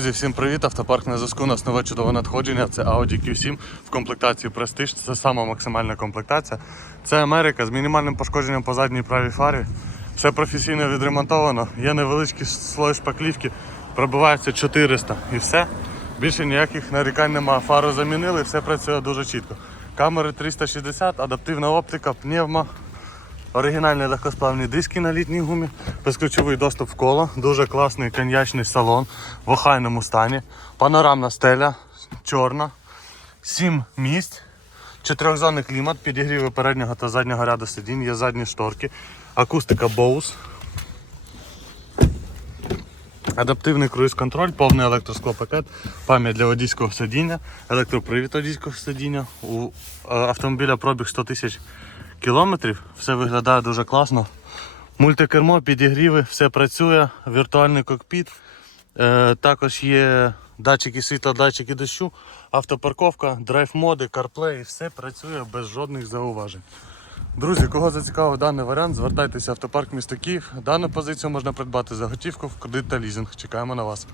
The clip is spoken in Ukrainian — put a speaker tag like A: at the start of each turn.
A: Друзі, всім привіт! Автопарк на зв'язку. У нас нове чудове надходження. Це Audi Q7 в комплектації Prestige. Це сама максимальна комплектація. Це Америка з мінімальним пошкодженням по задній правій фарі. Все професійно відремонтовано. Є невеличкі слої шпаклівки, пробивається 400 і все. Більше ніяких нарікань немає. Фару замінили, все працює дуже чітко. Камери 360, адаптивна оптика, пневма. Оригінальні легкосплавні диски на літній гумі, безключовий доступ в коло, дуже класний коньячний салон в охайному стані, панорамна стеля, чорна, 7 місць, чотирьохзонний клімат, підігріви переднього та заднього ряду сидінь, є задні шторки, акустика Bose, адаптивний круїз-контроль, повний електросклопакет, пам'ять для водійського сидіння, електропривід водійського сидіння. У е, автомобіля пробіг 100 тисяч кілометрів. Все виглядає дуже класно. Мультикермо, підігріви, все працює, віртуальний кокпіт. Е, також є датчики світла, датчики дощу, автопарковка, драйв-моди, CarPlay, все працює без жодних зауважень. Друзі, кого зацікавив даний варіант, звертайтеся в автопарк місто Київ. Дану позицію можна придбати за готівку в кредит та лізинг. Чекаємо на вас.